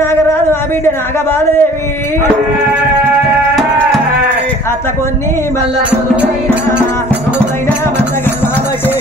నాగరాదు ఆ బిడ్డ నాగబాలదేవి అట్లా కొన్ని మల్ల రోజులైనా మల్ల గర్భావతే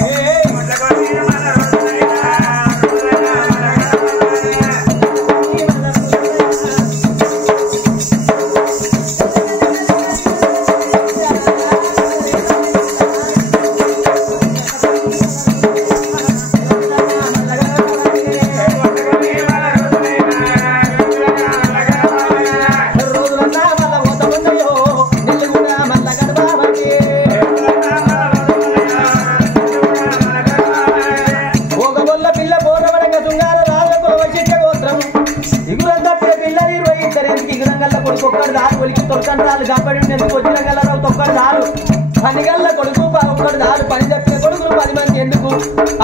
పనిగల్ల కొడుకు ఒక్కడు దారు పని చెప్పిన కొడుకులు 10 మంది ఎందుకు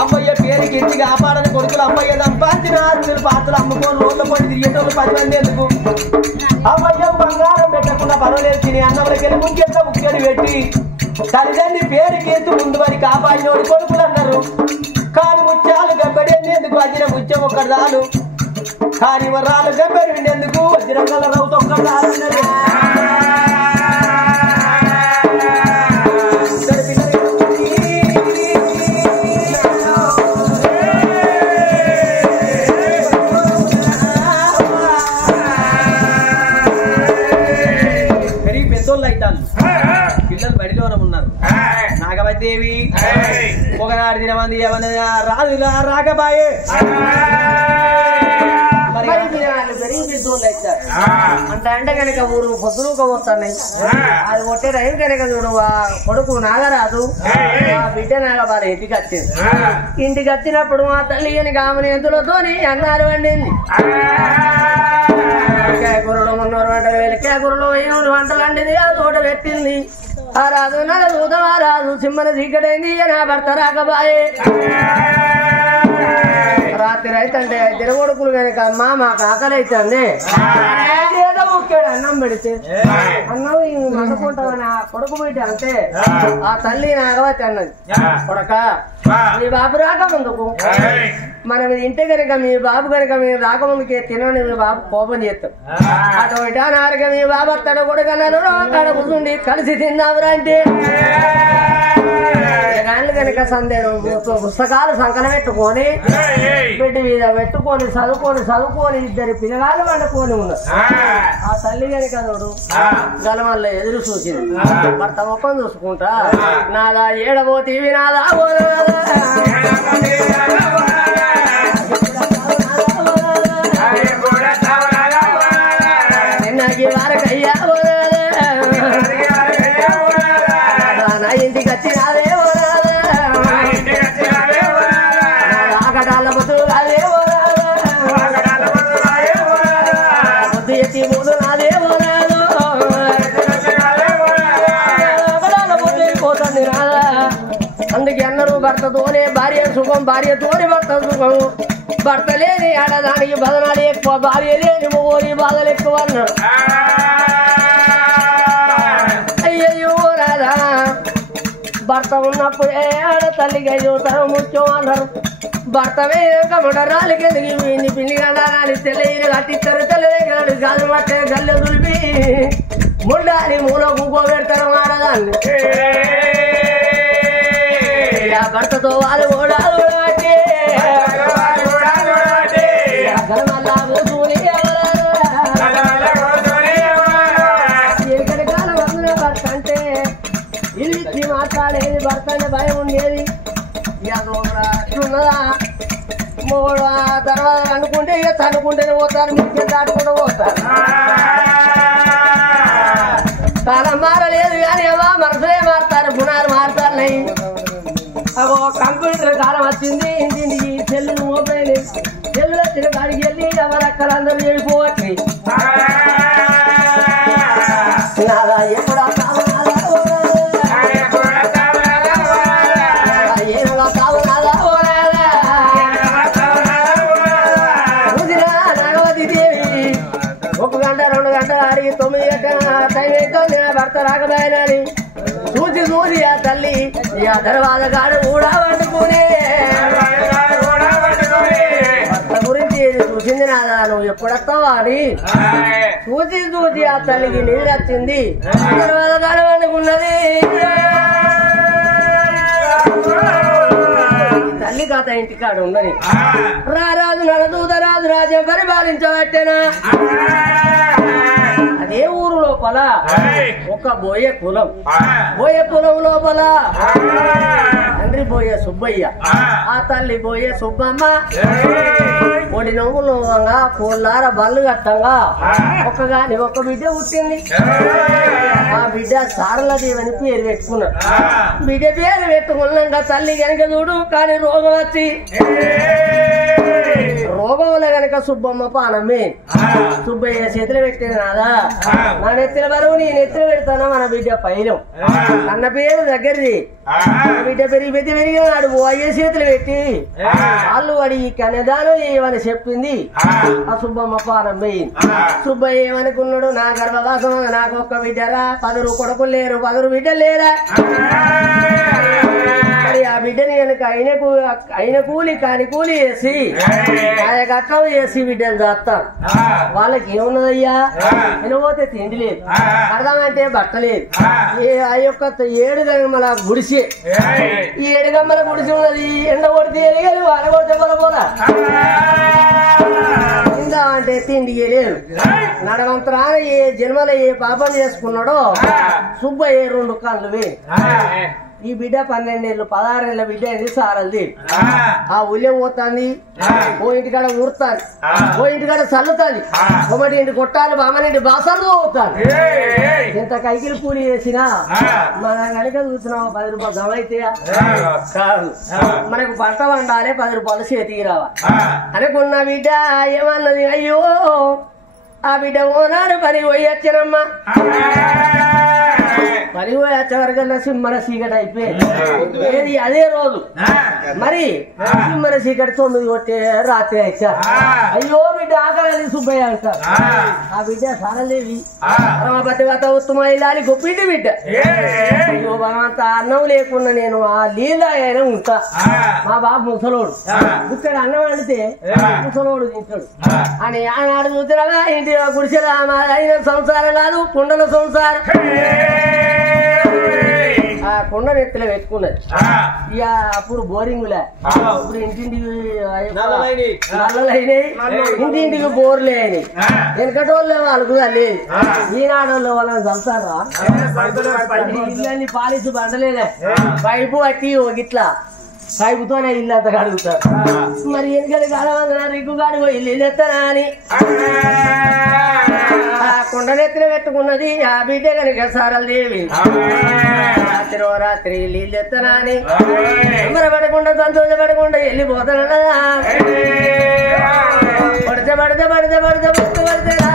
అమ్మయ్య పేరుకి ఇంటికి ఆపాడని కొడుకులు అమ్మయ్య సంపాదించిన ఆస్తులు పాత్రలు అమ్ముకొని రోడ్ల పడి తిరిగేటోళ్ళు 10 మంది ఎందుకు అమ్మయ్య బంగారం పెట్టకుండా పర్వాలేదు తిని అన్నవరకెళ్ళి ముంచెట్ల ముక్కడి పెట్టి తల్లిదండ్రి పేరుకి ఎత్తు ముందు మరి కాపాడినోడు కొడుకులు అన్నారు కాని ముత్యాలు గబ్బడి ఎందుకు వచ్చిన ముత్యం ఒక్కడు దారు కాని వరాలు గబ్బడి విండేందుకు వజ్రంగల రౌతు ఒక్కడు దారు పిల్లలు బడిలోనే ఉన్నారు నాగవదేవి ఒకనాడు దినమంది ఏమన్నా రాదు రాకబాయే అంటే అంటే కనుక ఊరు పొద్దులుక పోతున్నాయి అది కొట్టే టైం కనుక చూడు కొడుకు నాగరాదు బిడ్డ నాగబాల ఇంటికి వచ్చింది ఇంటికి వచ్చినప్పుడు మా తల్లి కనుక ఆమెను ఎద్దులతో అన్నారు వండింది కూరలో 300 వంటలు వెలికాయ కూరలో 7 వంటలు వండింది ఆ తోట పెట్టింది ఆ రాజు నగ చూద్దాం ఆ రాజు సింహన చీకటైంది నా భర్త రాకబాయే రాత్రి రైతంటే తిరగొడుకులు కనుక అమ్మ మాకు ఆకలి అవుతుంది ఏదో ముక్కాడు అన్నం పెడితే అన్నం అనుకుంటామని ఆ కొడుకు బిడ్డ అంటే ఆ తల్లి నాగవతి అన్నది కొడక మీ బాబు రాకముందుకు మనం ఇంటి కనుక మీ బాబు కనుక మీరు రాకముందుకే తినని మీ బాబు కోపం చేస్తాం అటువంటి నారక మీ బాబు తన కొడుకన్నారు అక్కడ కూర్చుండి కలిసి తిందామురా అంటే రాళ్ళు కనుక సందేహం పుస్తకాలు సంకలం పెట్టుకొని బిడ్డ మీద పెట్టుకొని చదువుకొని 2 పిల్లగాళ్ళు వండుకొని ఉన్నారు ఆ తల్లి కనుక చూడు గలమల్ల ఎదురు చూసింది భర్త ముఖం చూసుకుంటా నాదా ఏడబోతీవి నాదా నిన్నకి వారకయ్యా నా ఇంటికి వచ్చి నాదే ఆకటాల బతులు అదే బుద్ధి ఎత్తి మూడు నాదే పోతుంది నాదా అందుకే అన్నారు భర్తతోనే భార్య సుఖం భార్యతోనే భర్త సుఖం భర్త లేని ఆడదానికి బదనాలు ఎక్కువ భార్య లేని మొగోని బాధలు ఎక్కువ అన్నాడు అయ్యయ్యో రాదా భర్త ఉన్నప్పుడే ఆడ తల్లికి 5 తరం ముఖ్యం అన్నారు భర్త వేయక మొడరాలికి ఎదిగి పిండి గండాలి తెల్లయ్యలు కట్టిస్తారు తెల్లగాడు గాలి పట్టే గల్లె దులిపి ముండాలి మూల కూకోబెడతారు ఆడదాన్ని భర్తతో వాళ్ళు ఓడాలు భర్త అంటే ఇల్లు మాట్లాడేది భర్త అంటే భయం ఉండేది ఉన్నదా మూడు తర్వాత అనుకుంటే ఇక తనుకుంటేనే పోతారు ముఖ్యం దాటుకుంటూ పోతారు కాలం మారలేదు కానీ ఏవో మనసులే మారుతారు గుణాలు మారుతారు అగో కంప్యూటర్ కాలం వచ్చింది ఇంటింటికి సెల్లులు మొబైల్ సెల్లు వచ్చిన కాడికి వెళ్ళి ఎవరక్కలందరూ వెళ్ళిపోవచ్చు నాదా ఎప్పుడు ఆడికి 9 గంటల టైం అయితే భర్త రాకబాయనని చూసి ఆ తల్లి ఇక దర్వాజ కాడు కూడా పట్టుకుని ఎప్పుడొస్తావా అని చూసి చూసి ఆ తల్లికి నీరు వచ్చింది. తర్వాత కడవనుకున్నది తల్లి కథ ఇంటికాడ ఉండని. రారాజు నడదూతరాజు రాజ్యం పరిపాలించబట్టేనా. అదే ఊరు లోపల ఒక బోయ కులం. బోయ కులం లోపల తండ్రి బోయ సుబ్బయ్య, ఆ తల్లి బోయ సుబ్బమ్మ. ఒడి నవ్వులుగా కోళ్ళార బళ్ళు కట్టంగా ఒక్క బిడ్డ పుట్టింది. ఆ బిడ్డ సారలదేవి అని పేరు పెట్టుకున్నాడు. బిడ్డ పేరు పెట్టుకున్నాక తల్లి కనుక చూడు కానీ రోగం వచ్చి రోగంలో గనక సుబ్బమ్మ పానమ్మే. సుబ్బయ్య చేతులు పెట్టింది నాదా, నా నెత్తిన బరువు నీ నెత్తిన పెడతానా మన బిడ్డ పైలం అన్న పేరు దగ్గరది. బిడ్డ పెరిగినాడు అయ్యే చేతులు పెట్టి వాళ్ళు వాడి కనదానం చేయమని చెప్పింది. ఆ సుబ్బమ్మ పానమ్మే. సుబ్బయ్య ఏమనుకున్నాడు, నా గర్భవాసం నాకు ఒక్క బిడ్డరా, 10 కొడుకులు లేరు, 10 బిడ్డలు లేరా. మరి ఆ బిడ్డని కనుక అయిన కూలి కాని కూలి వేసి కట్టం చేసి బిడ్డలు చేస్తాను. వాళ్ళకి ఏమున్నదయ్యా, వినబోతే తిండి లేదు, అర్థమంటే బట్ట లేదు. ఆ యొక్క 7 గమ్మల గుడిసె, ఈ 7 గమ్మల గుడిసె ఉన్నది. ఎండ కొడితే ఎలిగలు, వాన కొడితే పొలపోలా, తిందామంటే తిండికి లేదు. నడవంతరాన ఏ జన్మల ఏ పాపం చేసుకున్నాడో సుబ్బయ్య 2 కళ్ళు. ఈ బిడ్డ 12 ఏళ్ళు 16 ఏళ్ళ బిడ్డ అయింది సారల్ది. ఆ ఉల్లె పోతాంది, ఓ ఇంటికాడ ఊరుతాను, ఓ ఇంటికాడ చల్లుతాది, ఒకటి ఇంటి కొట్టాలి, బామ్మనింటి బాసాలు పోతాను. ఇంత కైకిలు కూలి చేసినా మన కనుక చూసినావు 10 రూపాయలు జమ అయితే కాదు. మనకు పంట వండాలి, 10 రూపాయలు చేతికి రావాలి అనుకున్న బిడ్డ ఏమన్నది, అయ్యో ఆ బిడ్డ ఓనాడు పని పోయొచ్చినమ్మా. పని పోయొచ్చే వరకల్లా సింహర చీకటి అయిపోయింది. ఏది అదే రోజు మరి సింహర చీకటి 9 కొట్టే రాత్రి అయితే అయ్యో బిడ్డ ఆకలి సుబ్బయ్య అంటారు. ఆ బిడ్డ సారలేవి పరమపతి వత ఉత్తమ ఇల్లాలి గొప్పింటి బిడ్డ. అయ్యో భగవంత అన్నం లేకుండా నేను ఆ నీళ్ళ అయినా ఉంటా. మా బాబు ముసలోడు ఇక్కడ అన్నం వండితే ముసలోడు తింటాడు అని ఆనాడు చూసినగా ఇంటి గుడిసెల అయిన సంసారం కాదు, కుండల సంసారం. ఆ కొండ నెత్తిలో పెట్టుకున్నది. ఇక అప్పుడు బోరింగులే, ఇప్పుడు ఇంటింటికి నల్లలైనాయి, ఇంటింటికి బోర్లే అయినాయి. వెనకటోళ్ళే వాళ్ళకు లేదు, ఈనాడోళ్ళు వాళ్ళని చల్తారా. ఇళ్ళని పాలిసి బండలేదే, పైపు పట్టి గిట్లా పైపుతోనే ఇల్లు అంతా కడుగుతారు. మరి ఎందుకంటే కాలవందన రిగ్గుగాడు ఇల్లు ఎత్తనా అని ఆ కొండనెత్తిన పెట్టుకున్నది. ఆ బిడ్డ కనుక సారలదేవి రాత్రి నీళ్ళు ఎత్తనా అని సంబరపడకుండా సంతోషపడకుండా వెళ్ళిపోతానన్నా. పడితే పడితే పడితే పడితే ముక్కు పడితేరా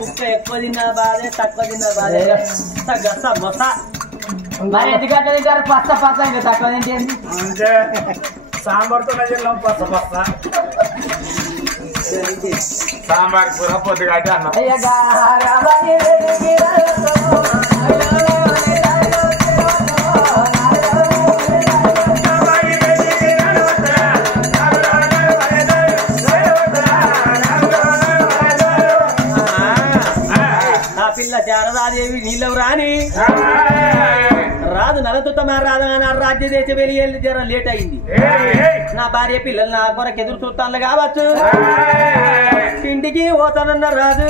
బుక్క ఎక్కువ తిన్నా బాధే, తక్కువ తిన్నా బాధే. మరి ఎందుకంటే తింటారు పచ్చ పచ్చ, ఇంకా తక్కువ తింటేంది అంటే సాంబార్తో పచ్చ పచ్చ సాంబార్ కూర పొద్దుగా అయితే అన్నం. పిల్ల శారదాదేవి నీళ్ళవు రాని రాదు నలతో నలుగుతమా రాదా రాజ్య దేశ వెళ్ళి జర లేట్ అయింది. నా భార్య పిల్లలు నా కొరకు ఎదురు చూస్తాను కావచ్చు. ఇంటికి పోతానన్న రాదు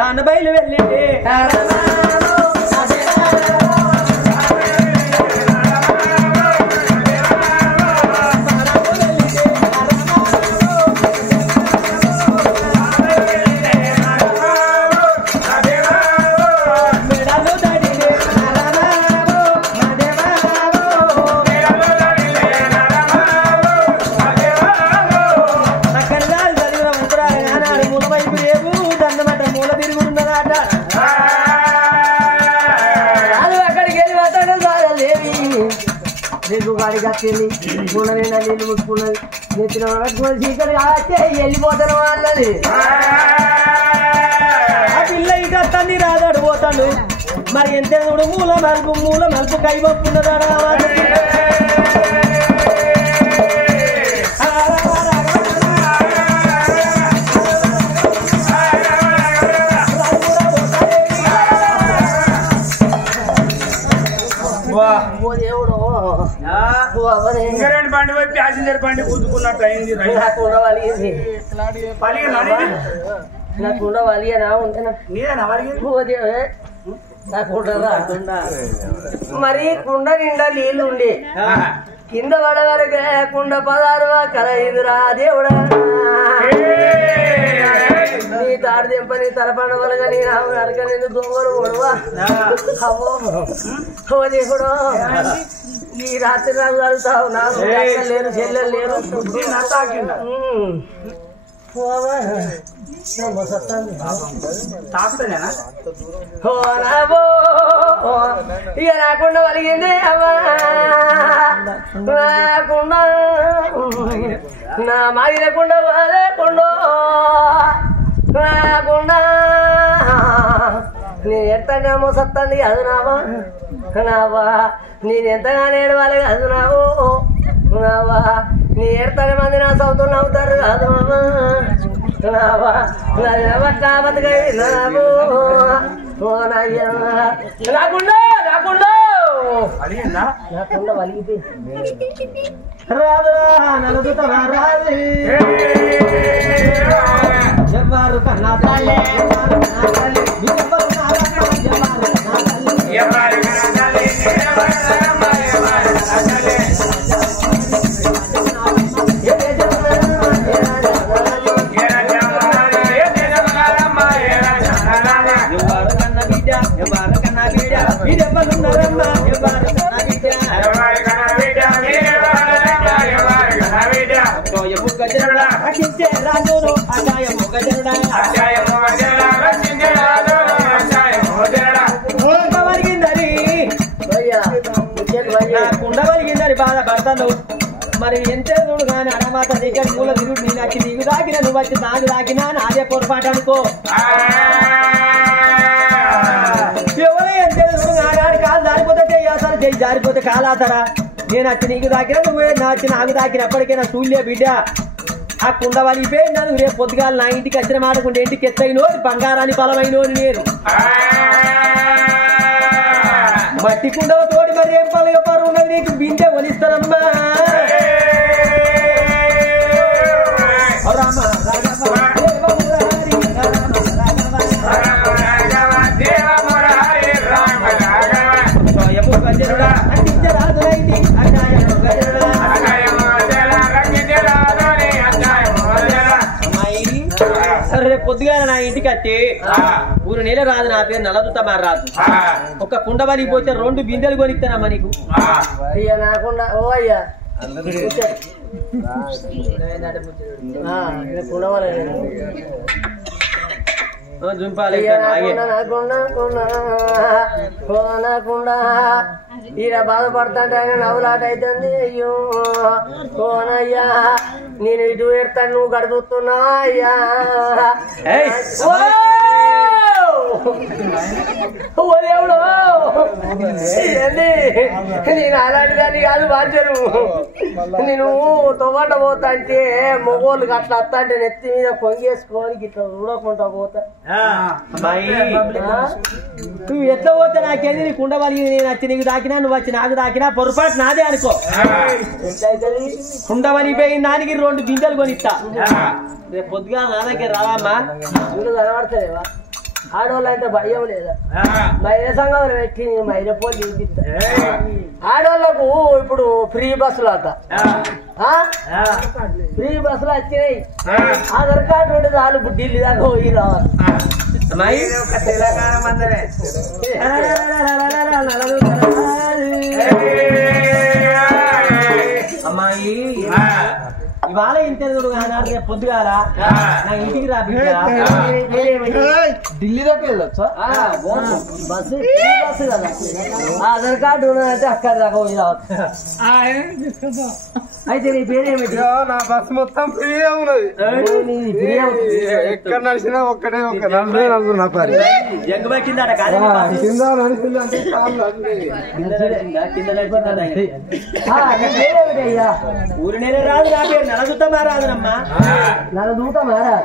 తాను బయలు వెళ్ళి నీళ్ళు ముట్టుకున్నది నెత్తిన చీకటి కాస్తే వెళ్ళిపోతాను అన్నది. ఆ పిల్ల ఇంకా తన్ని రాదాడు పోతాడు. మరి ఎంత మూల మలుపు కై పప్పుకున్నదాడు. బండి పోయి ప్యాసింజర్ బండి గుద్దుకున్నట్టు అయింది. నాకుండా వలియనా మరి కుండ నిండా నీళ్లు ఉండి కింద పడవరకు కుండ 16 కలయిందిరా దేవుడా. నీ తాడు తెంపని తలపండ వలగా నీ నరక నిన్ను దొంగలు కొడవా. ఓ దేవుడు ఈ రాత్రి నాకు కలుగుతావు. నాకు లేరు చెల్లెలు లేరు. ఇక రాకుండా వలిగింది అమ్మా. రాకుండా నా మాగినకుండా వాలేకుండా రాకుండా నేను ఎట్టనేమో సత్తంది అది నావా నావా. నేను ఎంతగానే ఏడవాలి కాదు నావు నావా. నీ ఏడతానే మంది నా సౌతులు నవ్వుతారు కాదు మామా నావా. బతకై నావు రాకుండా రాకుండా రాకుండా వలిగిపోయి రాదు నలుగుతావా రాదు ఎవరు కన్నా కుండవలిగిందని బాధపడతాను. మరి ఎంత చూడు కానీ అడమాత దగ్గర మూల తిరుగు నేను వచ్చి నీకు దాకినా నువ్వు వచ్చి నాకు దాకినా నాదే పొరపాటు అనుకో. ఎవరు ఎంత చూడు కానీ కాలు జారిపోతే చేయాలి చేయి జారిపోతే కాలాతారా. నేను వచ్చి నీకు దాకినా నువ్వే నా వచ్చి నాకు దాకినప్పటికైనా చూడలే బిడ్డ. ఆ కుండ వలిగిపోయి నన్ను రేపు పొద్దుగాలు నా ఇంటికి వచ్చిన మాటకుంటే ఇంటికి ఎత్తైనోని బంగారాన్ని బలమైనోని నేను మట్టి కుండవ తోడి మరి ఏం పలుగా పరువు ఉన్నది నీకు బిందె వలిస్తానమ్మా. రేపు పొద్దుగా నా ఇంటికి వచ్చి 3 నెలలు రాదు నా పేరు నలదుతమా రాదు. ఒక కుండ వలిగిపోతే 2 బిందెలు కొనిస్తానమ్మా నీకు. అయ్యా నాకుండా ఓ అయ్యా కుండ నాకుండా ఈడ బాధపడతాంటే ఆయన నవ్వులాట అవుతుంది. అయ్యో కోనయ్యా నేను ఇటు ఎడతాను నువ్వు గడుపుతున్నా అయ్యా. ఓ దేవుడు నేను అలాంటి దాన్ని కాదు బాధ్యను. నేను తోట పోతా అంటే మొగోళ్ళు అట్లా వస్తా అంటే నెత్తి మీద పొంగేసుకొని ఇట్లా చూడకుండా పోతా. నువ్వు ఎట్లా పోతే నాకేది నీ కుండ వలిగి నేను వచ్చి నీకు దాకినా నువ్వు వచ్చి నాకు దాకినా పొరపాటు నాదే అనుకో. కుండ వలిగిపోయిన దానికి 2 బిందెలు కొనిస్తా. రేపు పొద్దుగా నా దగ్గర రావమ్మా. ఇంకా కనబడతలేవా? ఆడవాళ్ళు అంటే భయం లేదా? మైర సంఘం పెట్టి మైర పోలు చూపిస్తా. ఆడవాళ్ళకు ఇప్పుడు ఫ్రీ బస్సులు అట. ఫ్రీ బస్సులు వచ్చినాయి. ఆధార్ కార్డు ఉంటే చాలు ఢిల్లీ దాకా పోయి రావాలి. తెలంగాణ మందరే అమ్మాయి ఇవాళ ఇంతే రేపు పొద్దుగాల నా ఇంటికి రా. ఢిల్లీ దాకా వెళ్ళొచ్చా? బస్సు బస్సు కదా. ఆధార్ కార్డు ఉన్నదంటే అక్కడ దాకా పోయి రావచ్చు. అయితే నీ పేరేమిటి? నా బస్సు మొత్తం ఫ్రీగా ఉన్నది. ఎక్కడ నడిచినా ఒక్కటే ఒక్క నడుచు నా పని జంగు పట్టిందట కింద నడిచింది అంటే అయ్యా ఊరి నేనే రాదు. నా పేరు నలదుతమా రాదునమ్మా. నలదూత మారా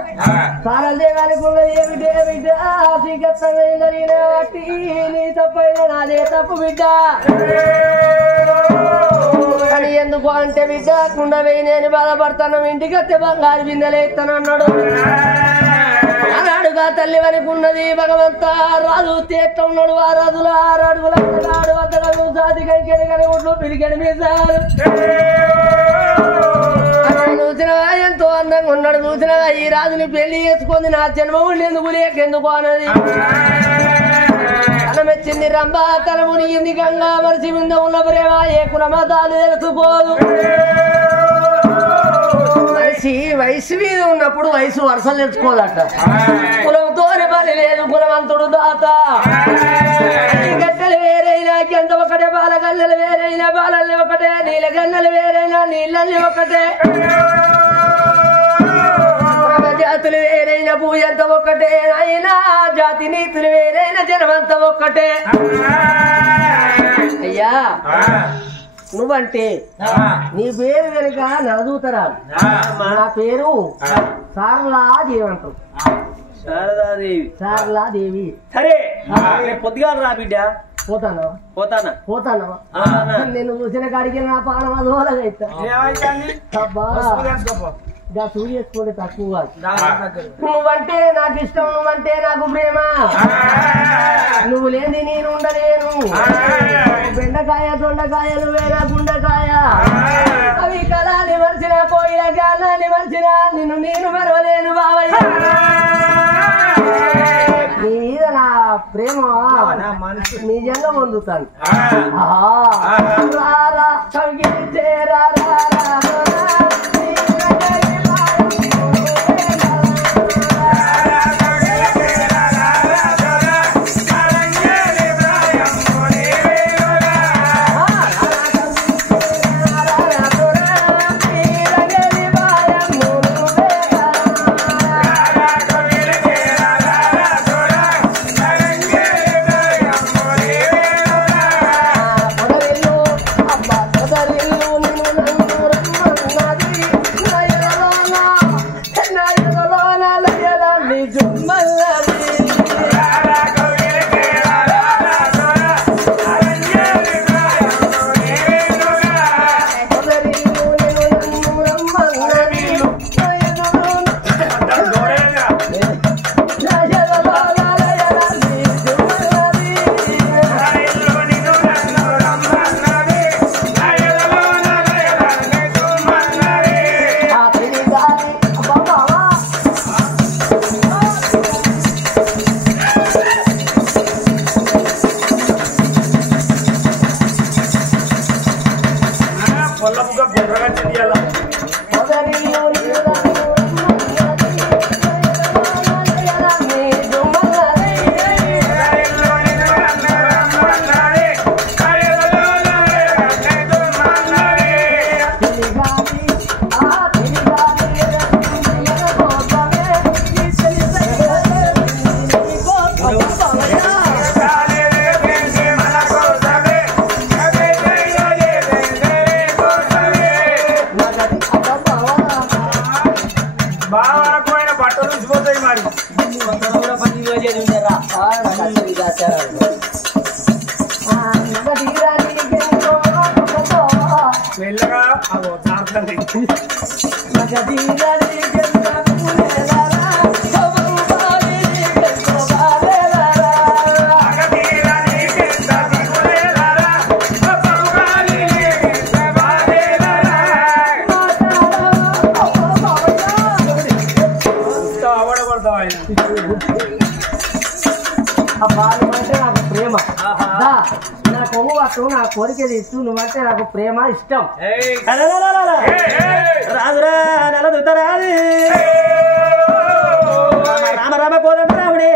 సారలే కానికుండా ఏమిటే బిడ్డ శ్రీకత్తమైందని నీ తప్పైనా నాదే తప్పు బిడ్డ. కానీ ఎందుకు అంటే బిడ్డ కుండ వేయి నేను బాధపడతాను. ఇంటికి వస్తే బంగారు బిందెలే ఇస్తాను అన్నాడు. అన్నాడుగా తల్లి వరకున్నది భగవంత రాజు ఎట్లా ఉన్నాడు. ఆ రాజులు 6 అడుగుల అందగాడు అద్దగడు జాతి కనికెరగని ఒడ్లు పిరికెడు మీసాలు. చూసినవా ఎంతో అందంగా ఉన్నాడు. చూసినవా ఈ రాజుని పెళ్లి చేసుకుంది నా జన్మ ఉండేందుకు లేకెందుకు అన్నది. మెచ్చింది రంభ తల మునిగింది గంగా మరిచి మీద ఉన్న ప్రేమ ఏ కులమతాలు తెలుసుకోదు. మనిషి వయసు మీద ఉన్నప్పుడు వయసు వరుసలు తెలుసుకోదట. కులంతో బలి లేదు కులవంతుడు దాత. గట్టెలు వేరైనా ఎంత ఒకటే బాలగల్లెలు వేరైనా బాలల్ని ఒకటే నీళ్ళ గన్నెలు వేరైనా నీళ్ళని ఒకటే జాతులు వేరైన పూజంత ఒక్కటే అయినా జాతి నీతులు వేరైన జనమంత ఒక్కటే. అయ్యా నువ్వంటే నీ పేరు కనుక నడదూతరా. నా పేరు సారలాదేవి అంటారు. శారదాదేవి. సారలాదేవి. సరే పొద్దుగా రా బిడ్డ. పోతానా? పోతానా? పోతానా? నేను చూసిన కాడికి నా పానం అదోలగా ఇస్తా. సూర్యేసుకుంటే తక్కువ. నువ్వంటే నాకు ఇష్టం, నువ్వంటే నాకు ప్రేమ. నువ్వు లేని నేను ఉండలేను. బెండకాయ దొండకాయలు వేరే గుండకాయ అవి కళాన్ని మరిచిన కోయిల గానాన్ని మరిచిన నిన్ను నేను మరవలేను బావయ్య. నీ మీద నా ప్రేమ నిజంగా పొందుతాను. మెల్లగా తాడుతుంది ఆ బాలు అంటే నాకు ప్రేమ నా కొమ్ము పట్టు నా కోరిక తీస్తూ నువ్వంటే నాకు ప్రేమ ఇష్టం. రాదురా నెల దుద్దరాది రామ రామ కోదండ రాముడే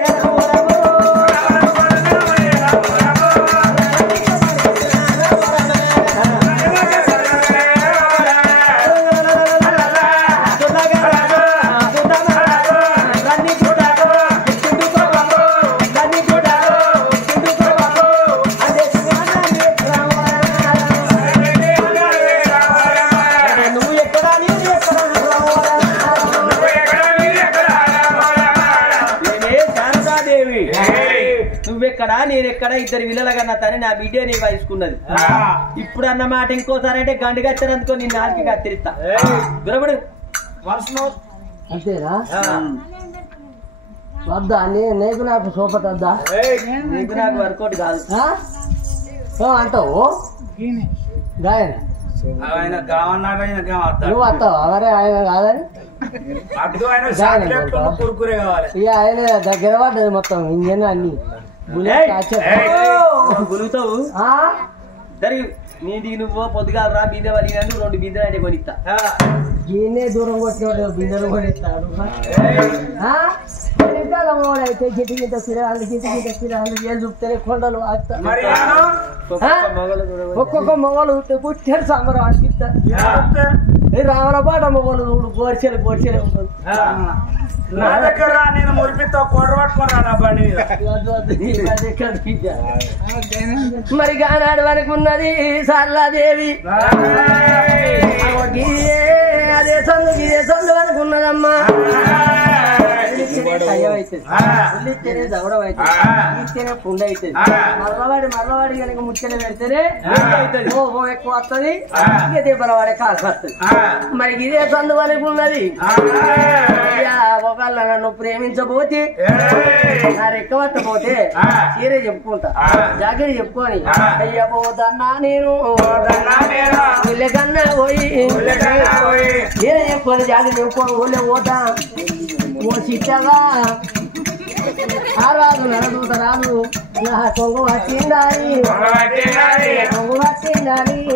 నువ్వెక్కడా నేనెక్కడా ఇద్దరు విల్లలగన్న తని నా బిడ్డే నీ వయసుకున్నది. ఇప్పుడు అన్నమాట ఇంకోసారి అంటే గండి కచ్చనందుకో నీ నాలుగు కత్తిరిస్తా దొరబడు అంతేనా వద్దా నీకు నాకు సోపత వద్దా నీకు నాకు వర్కౌట్ కాదు అంటావు గాయని ఆయన కావన్నాడు నువ్వు వస్తావు అవరే ఆయన కాదని కురుకురే కావాలి ఇక ఆయన దగ్గర పడ్డది మొత్తం ఇంజన్ అన్ని గులుగుతావు జరిగి నీది నువ్వు పొద్దుగా రా బిందె వలిగినందుకు 2 బిందెలు అంటే కొనిస్తా. ఈయనే దూరం కొట్టిన బిందెలు కొనిస్తాడు. అయితే గిటి గిట్ట సిరాలు గిటి గిట్ట సిరాలు ఏళ్ళు చూపుతారే కొండలు ఒక్కొక్క మొగలు పుట్టారు సంబరం అనిపిస్తారు. రావణ పాట మొగలు గోర్చెలు గోర్చెలు ఉంటుంది. నా దగ్గర నేను మురిపితో కోట పట్టుకుని రా బండి మరి గానాడు వరకు ఉన్నది సరళాదేవి అదే సందు అనుకున్నదమ్మా. ఇస్తేనే దవడం అవుతుంది ఇస్తేనే పుండు అవుతుంది మరలవాడి కనుక ముచ్చట పెడితేనే మోహం ఎక్కువ వస్తుంది ఇదే బలవాడే కాల్సి వస్తుంది. మరి ఇదే సందు వరకు ఉన్నది. ఒకళ్ళ నన్ను ప్రేమించబోతే నా రెక్కబట్టపోతే చీరే చెప్పుకుంటా జాకెట్ చెప్పుకొని అయ్యా పోదన్నా నేను కన్నా పోయి చీరే చెప్పుకొని జాకెట్ చెప్పుకొని ఊళ్ళో పోతా ఓ చిట్టగా ఆ రాదు నడదూత రాదు నా కొంగు పట్టిండాలి కొంగు పట్టిండాలి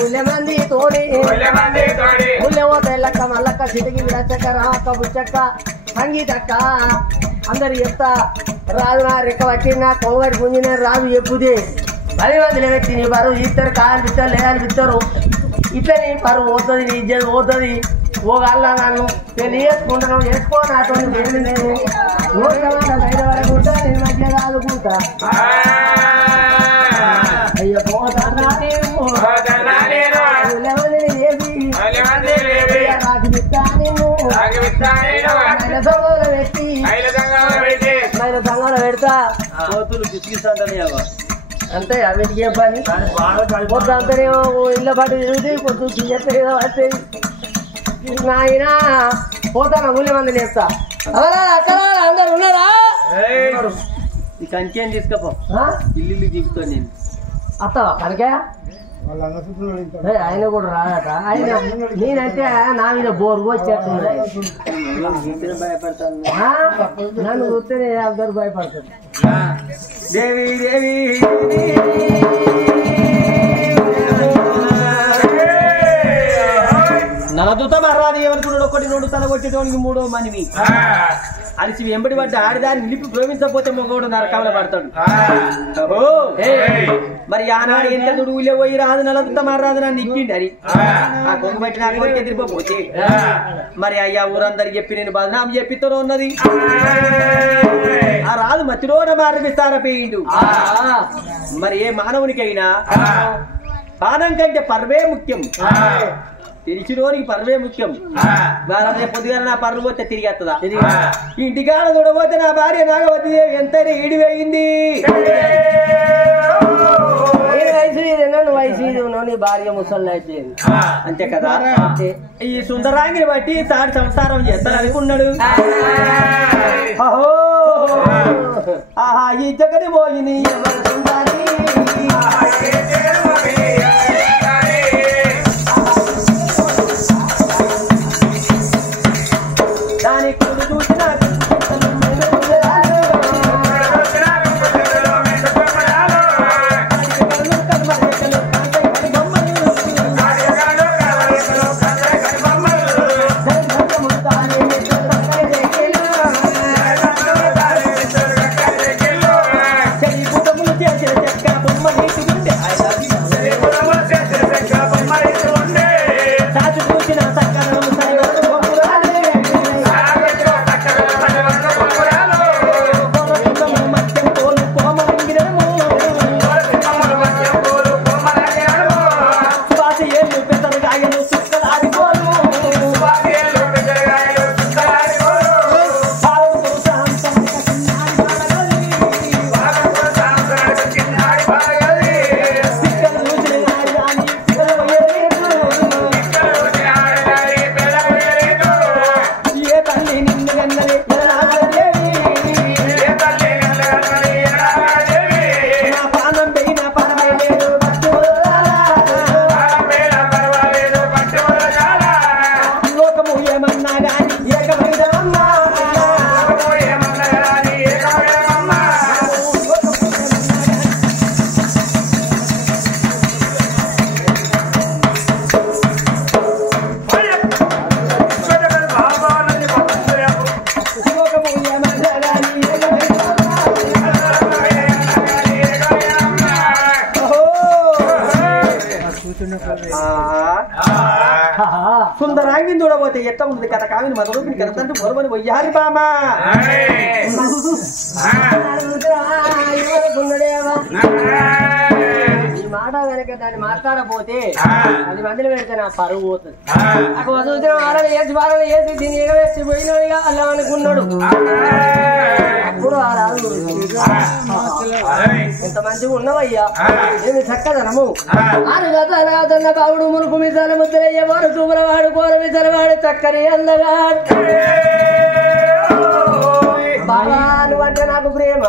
ఊళ్ళ మంది తోడి ఊళ్ళో పోతే లక్క మల్లక్క చిటికి విడచక్క రామక్క బుచ్చక్క సంగీతక్క అందరు చెప్తా రాదు నా రెక్క పట్టిన కొంగటి పుంజిన రాదు చెప్పుది 10 మందిలో పెట్టి నీ బరువు ఇస్తారు కాలు పిస్తారు లేదని పిస్తారు ఇట్లా నీ పరువు పోతుంది నీ ఇజ్జత్ పోతుంది. ఓగల్ల నన్ను పెళ్లి చేసుకుంటాను చేసుకో నాతో ఏమి లేదు బయట వరకుంటా నేను మధ్య కాదుకుంటా అయ్యో పోతానా నాకు విత్తా నేను సంగంలో పెట్టి సంగంలో పెడతా అంతే అవిటికి ఏం పని పొద్దు అంతనేమో ఇళ్ళ పాటు తిరుగుతుంది పొద్దు తీయగా వస్తాయి. నాయన పోతాను ఊళ్ళో మంది నేస్తా అవరా అక్కడ అందరు ఉన్నారా ఈ కంకేం తీసుకపో ఇల్లు దిగుతాను నేను అత్తవా కనుక ఆయన కూడా రాదట ఆయన నేనంటే నా మీద బోరు వచ్చేస్తుంది భయపడతాను నన్ను చూస్తేనే అందరు భయపడతారు. దేవి దేవి నలదూత మర్రాది ఏమనుకున్నాడు ఒకటి 2 తల కొట్టేటోనికి 3వ మనివి అలిసి వెంబడి పడ్డ ఆడిదాన్ని నిలిపి ప్రేమించకపోతే మొగోడు నరకంలో పడతాడు. మరి ఆనాడు ఎంత దుడువులే పోయి రాదు నలదూత మర్రాదు నన్ను ఇప్పిండి అని ఆ కొంగు బట్టి నాకు కొట్టి ఎదిరిపోతే మరి అయ్యా ఊరందరికి చెప్పి నేను బదనాం చెప్పితూనే ఉన్నది. ఆ రాదు మధ్యలోన మార్పిస్తారా పేయిండు. మరి ఏ మానవునికైనా ప్రాణం కంటే పర్వే ముఖ్యం. తెలిసినోనికి పరువే ముఖ్యం. రేపు పొద్దుగా నా పరులు పోతే తిరిగి వస్తుందా? ఇంటికాడ చూడబోతే నా భార్య నాగవతి ఎంత ఈడి వేయింది. వయసు నువ్వు వయసు ఉన్నావు, నీ భార్య ముసళ్ళు అయిపోయింది అంతే కదా. ఈ సుందరాంగిని బట్టి తాడు సంసారం చేస్తాను అనుకున్నాడు. ఆహా ఈ జగని మోగిని ఎవరు సుందరి దాని కుడు చూసిన సుందరాంగిని చూడబోతే ఎట్లా ఉంది కథ కావిని మధురూపిని కదంటే బొరమని వయ్యాలి బామా. ఈ మాట కనుక దాన్ని మాట్లాడపోతే 10 మందిని పెడితే నా పరువు పోతుంది. నాకు వసూచిన వారాలు వేసి దీన్ని ఎగవేసి పోయినాడుగా అలా అనుకున్నాడు. అప్పుడు ఆ రాజు ఎంత మంచిగా ఉన్నవయ్యా, నేను చక్కదనము 6 గతాలన్న బావుడు మురుకు మిసాల ముద్దరయ్యవాడు చూపులవాడు కోర మిసలవాడు చక్కని అందగాడు. బాబా నువ్వంటే నాకు ప్రేమ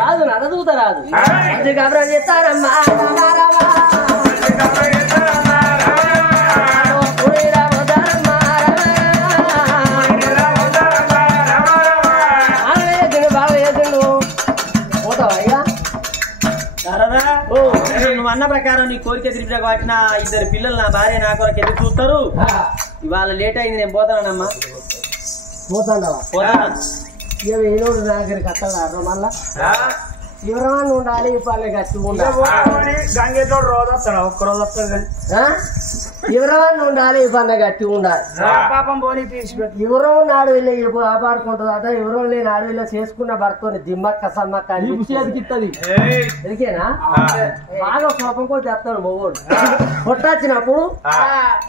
రాదు నడదూత రాదు గబరా చేస్తారమ్మా రామ నువ్వు అన్న ప్రకారం నీ కోరిక తిరిగిన కాబట్టి నా ఇద్దరు పిల్లలు నా భార్య నా కొరకు ఎదురు చూస్తారు. ఇవాళ లేట్ అయింది, నేను పోతానమ్మా. పోతాండవా? పోతాను. ఇక ఈరోజు నా దగ్గరికి వస్తాడు మళ్ళా వివరాన్ని ఉండాలి. పల్లె గట్టి ఉండాలి. గంగేతోడు రోజు వస్తాడు, ఒక్క రోజు వస్తాడు. వివరాన్ని ఉండాలి. పల్లె గట్టి ఉండాలి. పాపం పోనీ తీసిపెట్టి వివరం నాడు వెళ్ళి కాపాడుకుంటుంది అట. వివరం లేని ఆడవిలో చేసుకున్న భర్తని దిమ్మక్క సమ్మక్క ఎదికేనా బాగా కోపం కొద్ది చేస్తాడు మొగోడు. కొట్టొచ్చినప్పుడు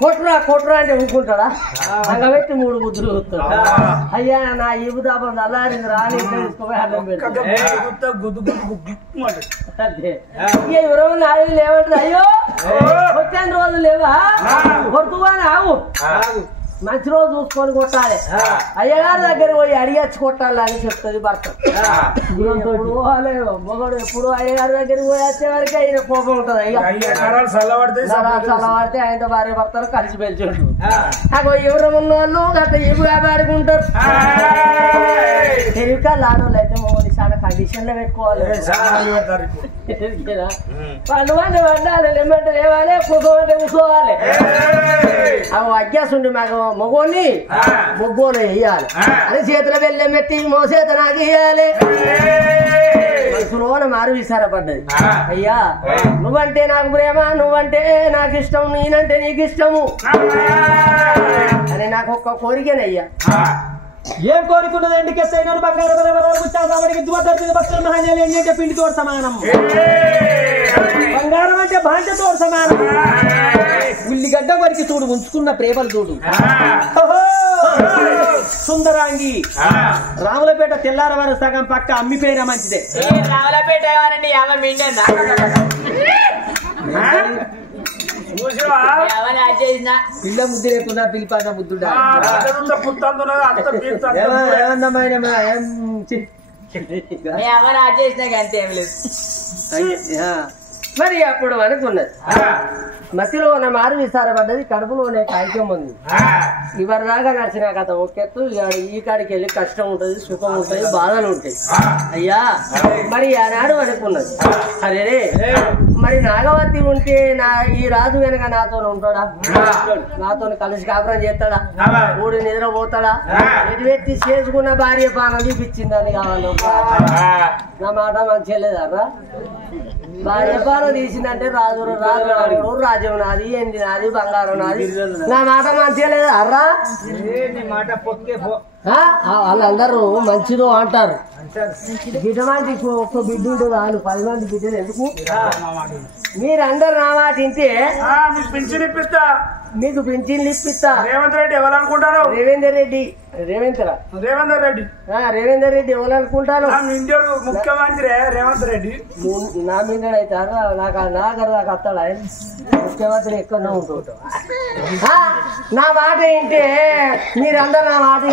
కొట్టురా కొట్టురా అంటే ఊరుకుంటాడా? అంగబెట్టి 3 ముద్దులు వస్తాడు. అయ్యా నా ఈబు దాపం అల్లారింది రాని తీసుకోపోయి అన్నం పెడతాడు. వివరం నాడు లేవంటది. అయ్యో వచ్చాను రోజు లేవా కొడుతుగానే ఆగు, మంచి రోజు చూసుకొని కొట్టాలి. అయ్యగారి దగ్గర పోయి అడిగచ్చి కొట్టాలి అని చెప్తుంది భర్త. ఎప్పుడు పోవాలి మొగడు? ఎప్పుడు అయ్యగారి దగ్గరికి పోయి వచ్చే వరకు ఆయన కోపం ఉంటది. చల్లబడితే ఆయనతో భార్య భర్తలు కలిసి పెంచుంటారు. అగో ఎవరు ఉన్న వాళ్ళు గట్ట ఇవి ఆడుకుంటారు. తెలివికా లాడోళ్ళు అయితే మొగలి చాలా కండిషన్ లో పెట్టుకోవాలి. పండు వండి వండాలి, లెమ్మంటే లేవాలి, కూర్చోమంటే కూర్చోవాలి. అవి అజ్ఞాసుండి మాకు మొగోని మొగ్గోలు వేయాలి. అది చేతుల బెల్లం పెట్టి మోసేత నాకు వేయాలి. మనసులోన మారు విసారపడ్డది. అయ్యా నువ్వంటే నాకు ప్రేమ, నువ్వంటే నాకు ఇష్టం, నేనంటే నీకు ఇష్టము అని నాకు ఒక్క కోరికనయ్యా. ఏం కోరుకున్నది? ఎండికెత్తైన బంగారు ఏంటంటే పిండితో సమానం, బంగారం అంటే భాంజతో సమానం. ఉల్లిగడ్డ వరకు చూడు, ఉంచుకున్న ప్రేమలు చూడు. సుందరాంగి రాములపేట తెల్లారవారు సగం పక్క అమ్మి పేర మంచిదే. రాములపేట పిల్ల ముద్దు లేకున్నా పిలిపాన ముద్దుడా మరి అప్పుడు అనుకున్నది. మధ్యలో ఉన్న మారు విసారపడ్డది. కడుపులోనే కాగితం ఉంది. ఇవరి దాకా నడిచిన కథ ఒకెత్తు. ఈ కాడికి వెళ్ళి కష్టం ఉంటది, సుఖం ఉంటది, బాధలు ఉంటాయి. అయ్యా మరి ఆనాడు అనుకున్నది. అరే మరి నాగవతి ఉంటే ఈ రాజు వెనక నాతో ఉంటాడా? నాతో కలిసి కాపురం చేస్తాడా? ఊడి నిద్ర పోతాడా? ఎటువెత్తి చేసుకున్న భార్య పానం చూపించిందని కావాలి. నా మాట మంచిగా లేదరా? భార్య పానం తీసిందంటే రాజు రాజు రాజ్యం నాది, ఏంటి నాది, బంగారం నాది. నా మాట మంచిగా లేదా అర్రా? వాళ్ళందరూ మంచిదో అంటారు. బిడ్డ మందికి ఒక్క బిడ్డ ఉండదు, వాళ్ళు 10 మంది బిడ్డలు ఎందుకు? మీరందరు నా మాట వింటే పింఛన్ ఇప్పిస్తా, మీకు పింఛన్లు ఇప్పిస్తా. రేవంత్ రెడ్డి ఎవరనుకుంటారు? రేవేందర్ రెడ్డి. రేవంత్ రెడ్డి రేవేందర్ రెడ్డి ఎవరనుకుంటాను? ఇండియాడు ముఖ్యమంత్రి రేవంత్ రెడ్డి. నా మీద అవుతారు. నాకు వస్తాడు ఆయన ముఖ్యమంత్రి. ఎక్కడో ఉంటుంటాం. నా మాట ఏంటే మీరందరూ నా మాట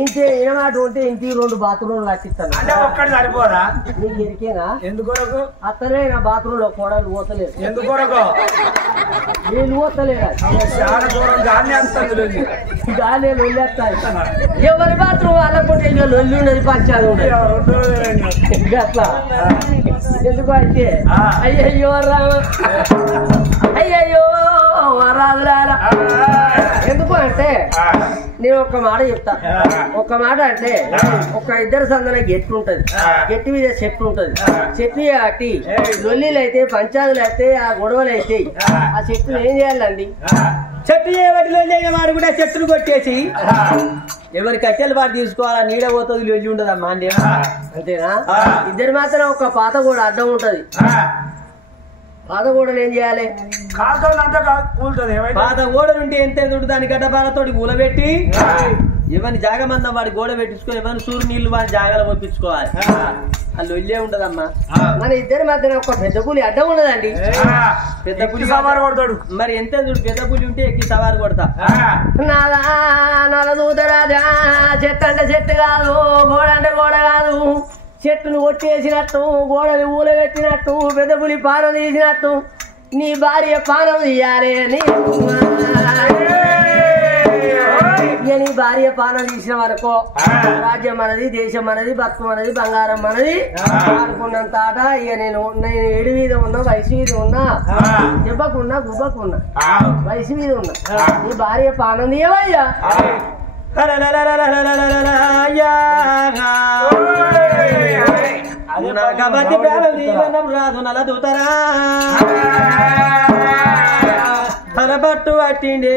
ఇంటే ఏ మాట ఉంటే ఇంటికి 2 బాత్రూమ్లు కట్టిస్తాను. అంటే ఒక్కటి సరిపోదా నీకు ఇరికేనా? ఎందుకొరకు? అత్తలే నా బాత్రూమ్ లో కోడలు పోతలేదు. ఎందుకొరకు? నేను పోతలేదా? గాలి వెళ్ళేస్తాయి. ఎవరి బాత్రూమ్ వాళ్ళకుంటే లొల్లి ఉండదు, పంచాది ఉండదు. అట్లా ఎందుకు అంటే అయ్యయ్యో రామ అయ్యయ్యో రాదులారా. ఎందుకు అంటే నేను ఒక్క మాట చెప్తా. ఒక్క మాట అంటే ఒక ఇద్దరు సందన గెట్టు ఉంటది, గెట్టు మీద చెట్టు ఉంటది. చెట్టు అట్టి లొల్లీలు అయితే, పంచాదులు అయితే, ఆ గొడవలు అయితే ఆ చెట్టును ఏం చేయాలండి? చెట్టు చేయబడిలో అయిన వాడు కూడా చెట్టును కొట్టేసి ఎవరి కట్టెలు వాడు తీసుకోవాలా, నీడ పోతుంది, వెళ్ళి ఉండదమ్మా అండి. అంతేనా? ఇద్దరు మాత్రం ఒక పాత కూడా అడ్డం ఉంటది. పాత గోడలు ఏం చేయాలి? పాత గోడలు ఉంటే ఎంత దాని గడ్డపాలతోటి కూలబెట్టి ఎవరిని జాగమందం వాడి గోడ పెట్టించుకొని ఎవరిని సూరు నీళ్లు వాడి జాగాలో పంపించుకోవాలి. వాళ్ళు వెళ్ళే ఉండదమ్మా. మన ఇద్దరి మధ్యన ఒక పెద్ద పులి అడ్డం ఉండదండి. పెద్ద పులి సవారు కొడతాడు. మరి ఎంత చూడు, పెద్ద పులి ఉంటే ఎక్కి సవారు కొడతా. నల దూతరాజా. చెట్టు అంటే చెట్టు కాదు, గోడ అంటే గోడ కాదు. చెట్టును కొట్టేసినట్టు, గోడని ఊలబెట్టినట్టు, పెద్ద పులి పానం తీసినట్టు నీ భార్య పానం తీయాలి. ఇక నీ భార్య పానం తీసిన వరకు రాజ్యం మనది, దేశం మనది, బతుకు మనది, బంగారం మనది అనుకున్నంత ఆట. ఇక నేను ఏడు మీద ఉన్నా, వయసు మీద ఉన్నా, దెబ్బకున్నా, గుబ్బకున్నా, వయసు మీద ఉన్నా. నీ భార్య పానం తీయవయ్యా. రాదు నల దూతరా తలబట్టు పట్టిండే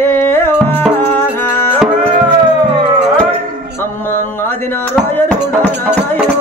అమ్మ అది నా రాయరు రాయో